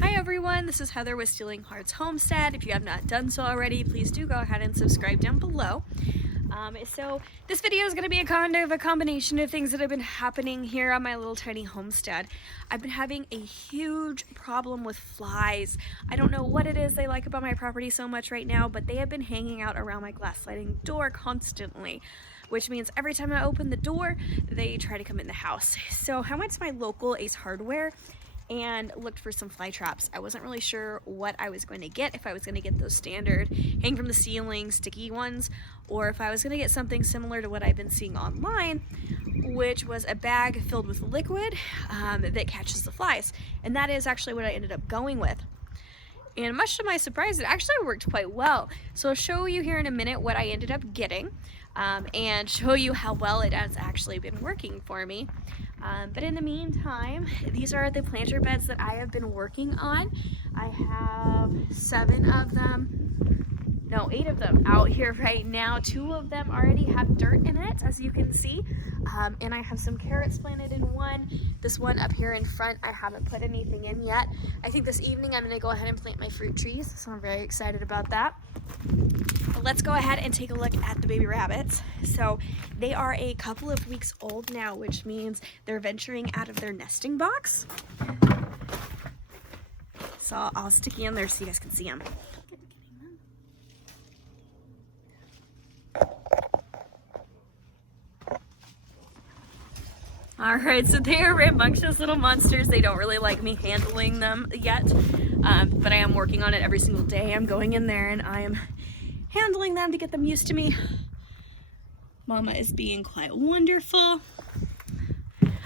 Hi everyone, this is Heather with Stealing Hearts Homestead. If you have not done so already, please do go ahead and subscribe down below. So this video is going to be a kind of a combination of things that have been happening here on my little tiny homestead. I've been having a huge problem with flies. I don't know what it is they like about my property so much right now, but they have been hanging out around my glass sliding door constantly, which means every time I open the door, they try to come in the house. So I went to my local Ace Hardware and looked for some fly traps. I wasn't really sure what I was going to get, if I was going to get those standard hang from the ceiling sticky ones, or if I was going to get something similar to what I've been seeing online, which was a bag filled with liquid that catches the flies. And that is actually what I ended up going with. And much to my surprise, it actually worked quite well. So I'll show you here in a minute what I ended up getting and show you how well it has actually been working for me. But in the meantime, these are the planter beds that I have been working on. I have 8 of them out here right now. 2 of them already have dirt in it, as you can see. And I have some carrots planted in one. This one up here in front, I haven't put anything in yet. I think this evening I'm gonna go ahead and plant my fruit trees, so I'm very excited about that. But let's go ahead and take a look at the baby rabbits. So they are a couple of weeks old now, which means they're venturing out of their nesting box. So I'll stick you in there so you guys can see them. Alright, so they are rambunctious little monsters. They don't really like me handling them yet, but I am working on it every single day. I'm going in there and I am handling them to get them used to me. Mama is being quite wonderful.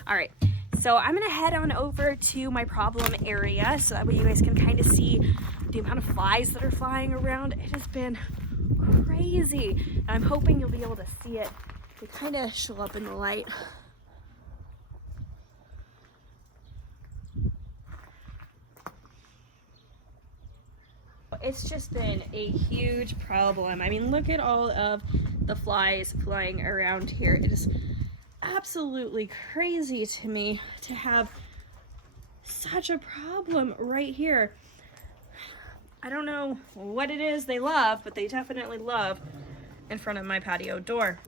Alright, so I'm going to head on over to my problem area so that way you guys can kind of see the amount of flies that are flying around. It has been crazy. And I'm hoping you'll be able to see it. They kind of show up in the light. It's just been a huge problem. I mean, look at all of the flies flying around here. It is absolutely crazy to me to have such a problem right here. I don't know what it is they love, but they definitely love in front of my patio door.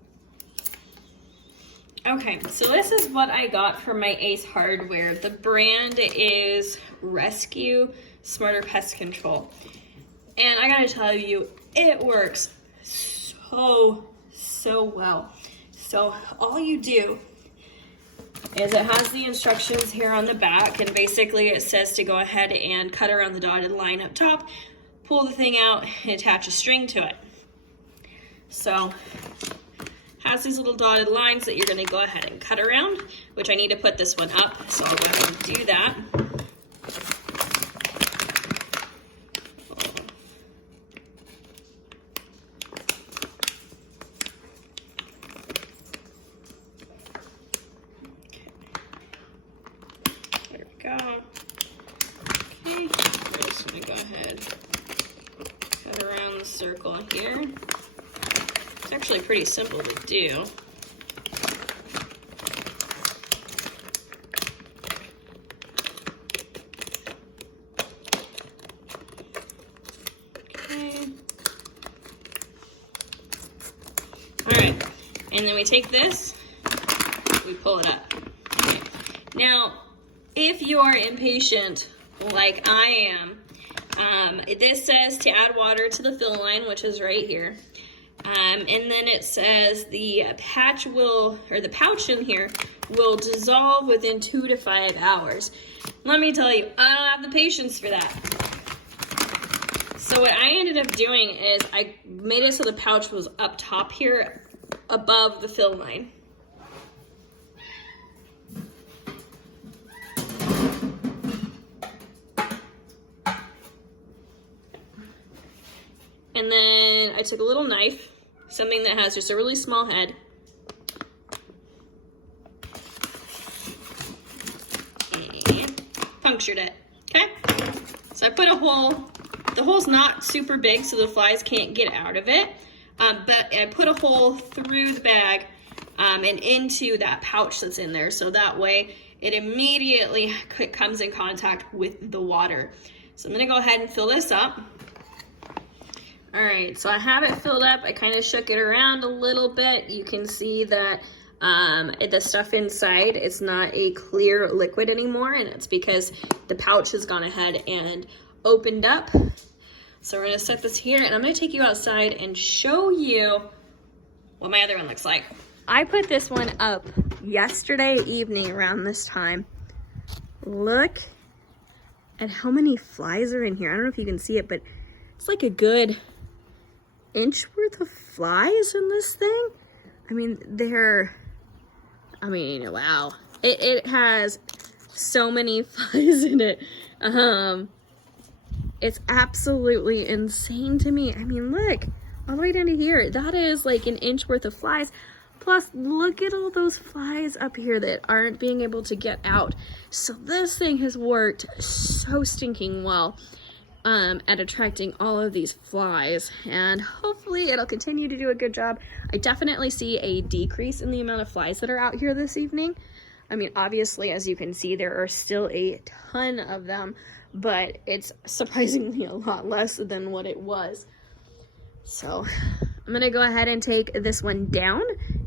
Okay, so this is what I got from my Ace Hardware. The brand is Rescue Smarter Pest Control. And I gotta tell you, it works so well. So all you do is it has the instructions here on the back, and basically it says to go ahead and cut around the dotted line up top, pull the thing out, and attach a string to it. So it has these little dotted lines that you're gonna go ahead and cut around, which I need to put this one up, so I'll go ahead and do that. Go. Okay, we're just gonna go ahead, cut around the circle here. It's actually pretty simple to do. Okay. All right, and then we take this, we pull it up. Okay. Now, if you're impatient like I am, this says to add water to the fill line, which is right here. And then it says the pouch in here will dissolve within 2 to 5 hours. Let me tell you, I don't have the patience for that. So what I ended up doing is I made it so the pouch was up top here above the fill line. And then I took a little knife, something that has just a really small head, and punctured it, okay? So I put a hole. The hole's not super big, so the flies can't get out of it, but I put a hole through the bag and into that pouch that's in there. So that way it immediately comes in contact with the water. So I'm gonna go ahead and fill this up. All right, so I have it filled up. I kind of shook it around a little bit. You can see that the stuff inside, it's not a clear liquid anymore, and it's because the pouch has gone ahead and opened up. So we're gonna set this here, and I'm gonna take you outside and show you what my other one looks like. I put this one up yesterday evening around this time. Look at how many flies are in here. I don't know if you can see it, but it's like a good inch worth of flies in this thing. I mean, wow. It has so many flies in it. It's absolutely insane to me. I mean, look, all the way down to here. That is like an inch worth of flies. Plus, look at all those flies up here that aren't being able to get out. So this thing has worked so stinking well at attracting all of these flies, and hopefully it'll continue to do a good job. I definitely see a decrease in the amount of flies that are out here this evening. I mean, obviously, as you can see, there are still a ton of them, but it's surprisingly a lot less than what it was. So I'm gonna go ahead and take this one down,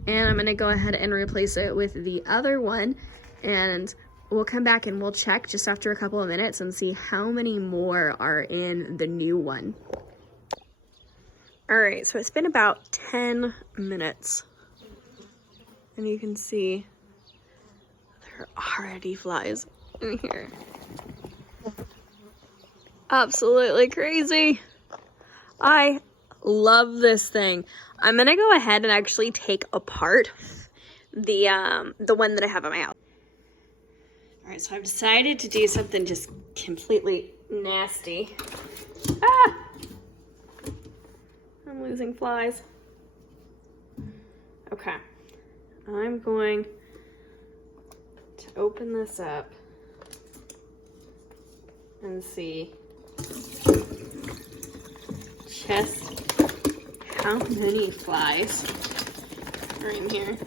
and I'm gonna go ahead and replace it with the other one, and we'll come back and we'll check just after a couple of minutes and see how many more are in the new one. All right, so it's been about 10 minutes, and you can see there are already flies in here. Absolutely crazy. I love this thing. I'm gonna go ahead and actually take apart the one that I have in my house. All right, so I've decided to do something just completely nasty. Ah! I'm losing flies. Okay, I'm going to open this up and see just how many flies are in here.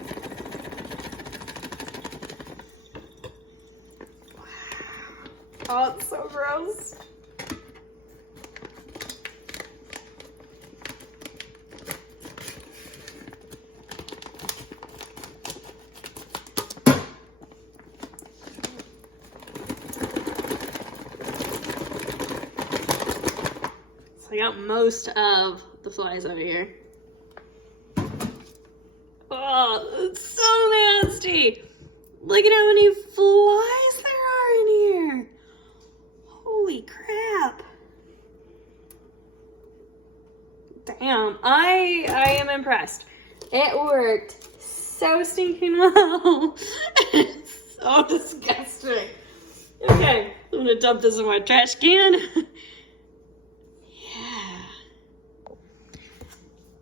Oh, it's so gross. So I got most of the flies over here. Oh, it's so nasty. Look at how many flies there are in here. Holy crap. Damn, I am impressed. It worked so stinking well. It's so disgusting. Okay, I'm gonna dump this in my trash can. Yeah.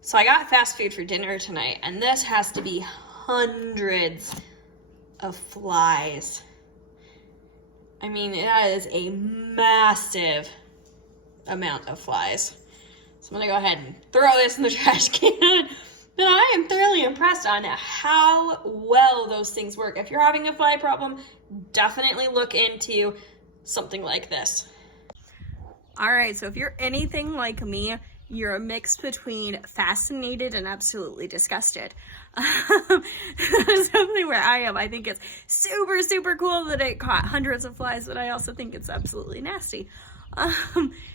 So I got fast food for dinner tonight, and this has to be hundreds of flies. I mean, that is a massive amount of flies. So I'm gonna go ahead and throw this in the trash can. But I am thoroughly impressed on how well those things work. If you're having a fly problem, definitely look into something like this. All right, so if you're anything like me, you're a mix between fascinated and absolutely disgusted. Something where I am. I think it's super, super cool that it caught hundreds of flies, but I also think it's absolutely nasty.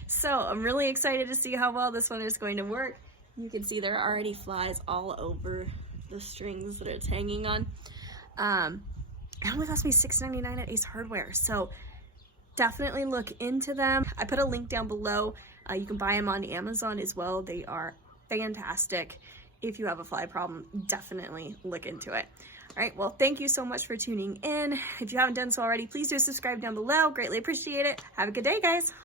So I'm really excited to see how well this one is going to work. You can see there are already flies all over the strings that it's hanging on. It only cost me $6.99 at Ace Hardware, so definitely look into them. I put a link down below. You can buy them on Amazon as well. They are fantastic. If you have a fly problem, definitely look into it. All right, well, thank you so much for tuning in. If you haven't done so already, please do subscribe down below. Greatly appreciate it. Have a good day, guys.